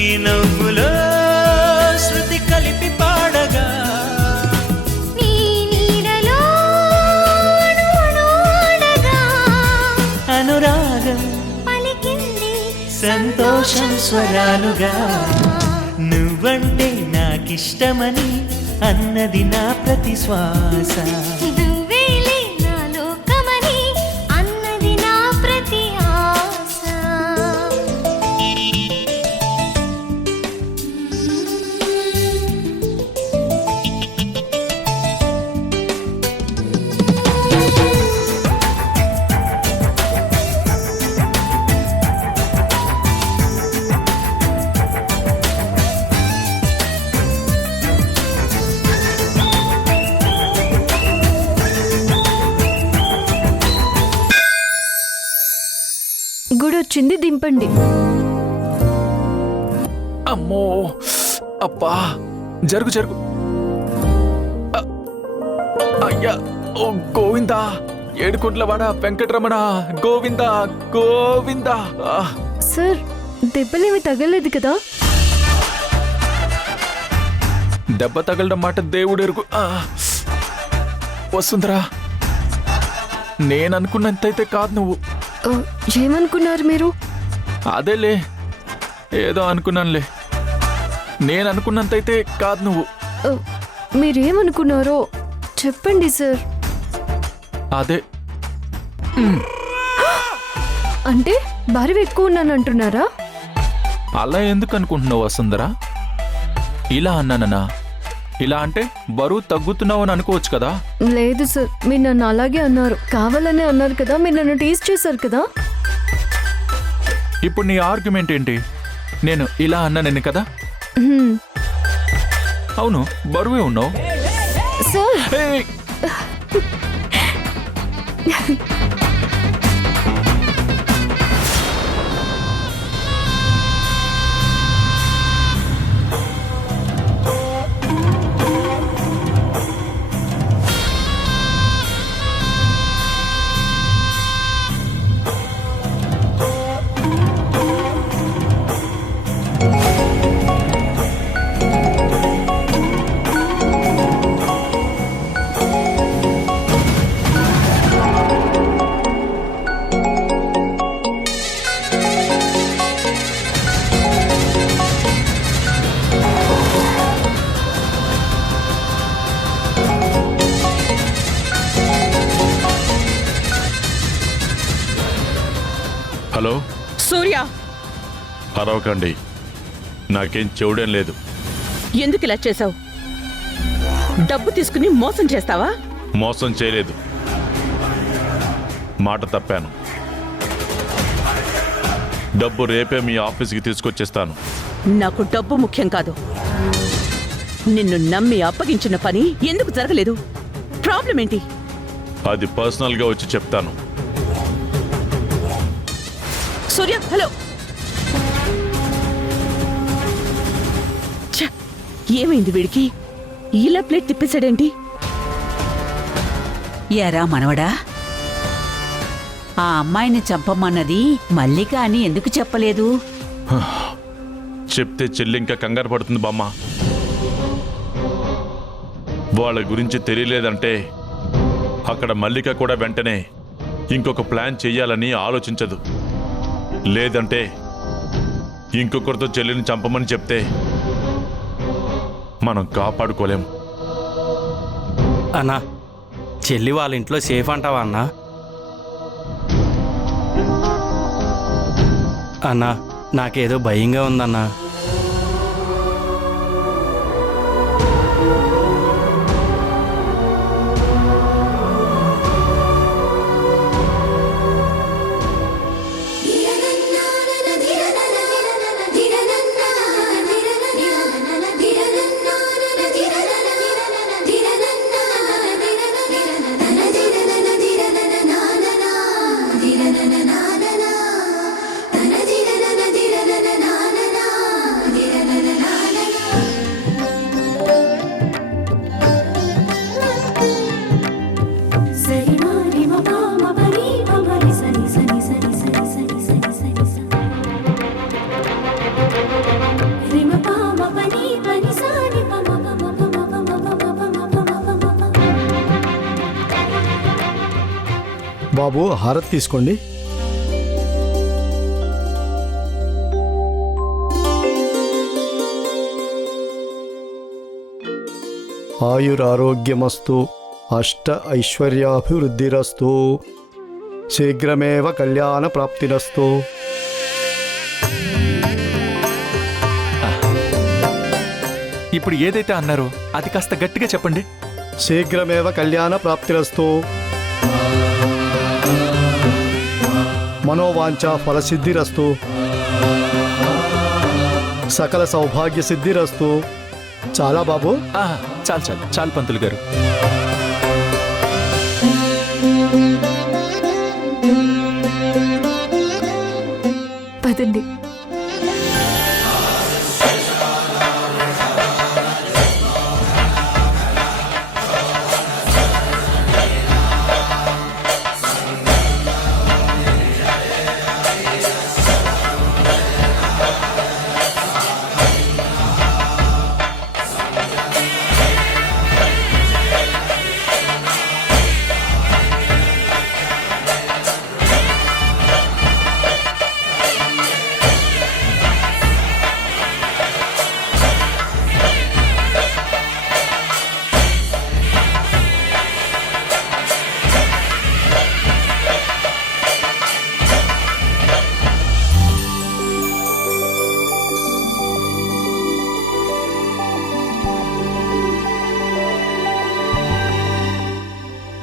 ఈ నవ్వులో శృతి కలిపి పాడగా నీ నీడలో అణువణువడగా అనురాగం పలికింది సంతోషం స్వరాలుగా నువ్వంటే నాకిష్టమని అన్నది నా ప్రతి శ్వాస నువ్వేలే నా లోకమని అన్నది నా ప్రతి ఆశ. గుడొచ్చింది దింపండి. అమ్మో అబ్బా జరుగు జరుగు అయ్యా ఓ గోవిందా ఏడుకుంట్లవాడ వెంకటరమణ గోవిందా గోవిందా సార్ దెబ్బలేమి తగలేదు కదా? దెబ్బ తగలడం మాట దేవుడెరుగు వస్తుందిరా నేననుకున్నంతైతే కాదు నువ్వు ఆ, ఏమనుకున్నారు మీరు? అదేలే ఏదో అనుకున్నానులే నేననుకున్నంతైతే కాదు నువ్వు ఆ, మీరేమనుకున్నారో చెప్పండి సార్. అదే అంటే బరువు ఎక్కువ ఉన్నాను అంటున్నారా? అలా ఎందుకు అనుకుంటున్నావు వసుంధరా? ఇలా అన్నానన్నా ఇలా అంటే బరువు తగ్గుతున్నావు అని అనుకోవచ్చు కదా. లేదు సార్, మీరు నన్ను అలాగే అన్నారు, కావాలనే అన్నారు కదా, మీరు నన్ను టీస్ట్ చేశారు కదా. ఇప్పుడు నీ ఆర్గ్యుమెంట్ ఏంటి? నేను ఇలా అన్నానని కదా. హ్మ్. అవును బరువే ఉన్నావు. సార్ ఏయ్! హలో సూర్య, అరవకండి, నాకేం చెవుడేం లేదు. ఎందుకు ఇలా చేసావు? డబ్బు తీసుకుని మోసం చేస్తావా? మోసం చేయలేదు, మాట తప్పాను. డబ్బు రేపే మీ ఆఫీస్కి తీసుకొచ్చేస్తాను. నాకు డబ్బు ముఖ్యం కాదు. నిన్ను నమ్మి అప్పగించిన పని ఎందుకు జరగలేదు? ప్రాబ్లం ఏంటి? అది పర్సనల్గా వచ్చి చెప్తాను. సూర్య, హలో. ఛ, ఏమైంది వీడికి? ఇలా ప్లేట్ తిప్పేశాడేంటి? ఎరా మనవడా, ఆ అమ్మాయిని చంపమన్నది మల్లిక అని ఎందుకు చెప్పలేదు? చెప్తే చెల్లి ఇంకా కంగారు పడుతుంది బామ్మ. వాళ్ళ గురించి తెలియలేదంటే అక్కడ మల్లిక కూడా వెంటనే ఇంకొక ప్లాన్ చెయ్యాలని ఆలోచించదు. లేదంటే ఇంకొకరితో చెల్లిని చంపమని చెప్తే మనం కాపాడుకోలేం. అన్నా, చెల్లి వాళ్ళ ఇంట్లో సేఫ్ అంటావా అన్నా? అన్నా, నాకేదో భయంగా ఉందన్నా. బాబు హారతి తీసుకోండి. ఆయురారోగ్యమస్తు, అష్ట ఐశ్వర్యాభివృద్ధిరస్తు, శీఘ్రమేవ కళ్యాణ ప్రాప్తిరస్తు. ఇప్పుడు ఏదైతే అన్నారో అది కాస్త గట్టిగా చెప్పండి. శీఘ్రమేవ కళ్యాణ ప్రాప్తిరస్తు, మనోవాంఛ ఫలసిద్ధిరస్తు, సకల సౌభాగ్య సిద్ధిరస్తు. చాలా బాబు. చాలు చాలు చాలు పంతులు గారు. పదండి.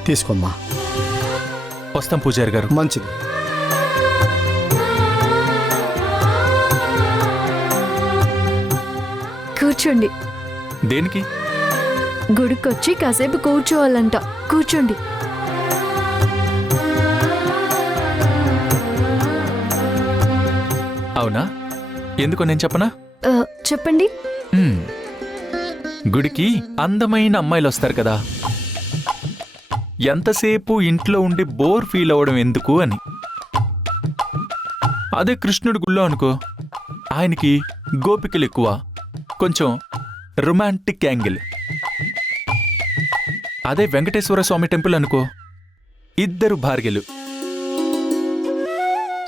తీసుకోమ్మా. వస్తాం పూజారి గారు. మంచిది. కూర్చోండి. దేనికి? గుడికొచ్చి కాసేపు కూర్చోవాలంట. కూర్చోండి. అవునా? ఎందుకో నేను చెప్పనా? చెప్పండి. గుడికి అందమైన అమ్మాయిలు వస్తారు కదా, ఎంతసేపు ఇంట్లో ఉండి బోర్ ఫీల్ అవ్వడం ఎందుకు అని. అదే కృష్ణుడి గుళ్ళో అనుకో, ఆయనకి గోపికలు ఎక్కువ, కొంచెం రొమాంటిక్ యాంగిల్. అదే వెంకటేశ్వర స్వామి టెంపుల్ అనుకో, ఇద్దరు భార్యలు.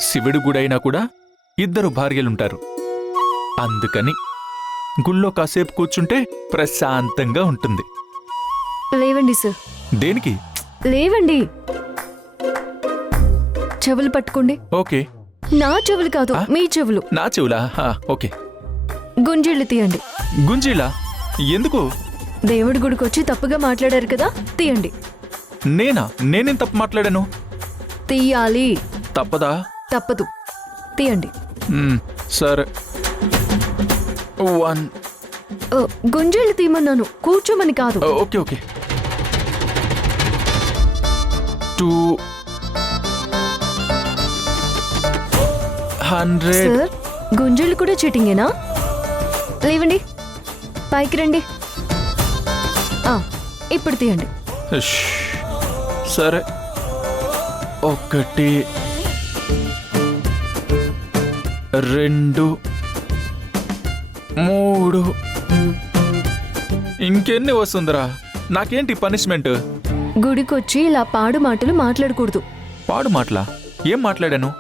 శివుడి గుడైనా కూడా ఇద్దరు భార్యలుంటారు. అందుకని గుళ్ళో కాసేపు కూర్చుంటే ప్రశాంతంగా ఉంటుంది. లేవండి సార్. దేనికి? లేవండి. చెవులు పట్టుకోండి. ఓకే. నా చెవులు కాదు, మీ చెవులు. నా చెవులా? ఓకే. గుంజీళ్ళు తీయండి. గుంజీలా? ఎందుకు? దేవుడి గుడికొచ్చి తప్పుగా మాట్లాడారు కదా, తీయండి. నేనేం తప్పు మాట్లాడాను? తీయాలి. తప్పదా? తప్పదు. తీయండి. సరే. 1 గుంజీళ్ళు తీయమన్నాను, కూర్చోమని కాదు. Okay okay. 200. సార్, గుంజీళ్ళు కూడా చీటింగేనా? లేవండి, పైకి రండి. ఇప్పుడు తీయండి. సరే. 1 2 3. ఇంకెన్ని వస్తుందిరా? నాకేంటి పనిష్మెంట్? గుడికొచ్చి ఇలా పాడు మాటలు మాట్లాడకూడదు. పాడు మాటలా? ఏం మాట్లాడాను?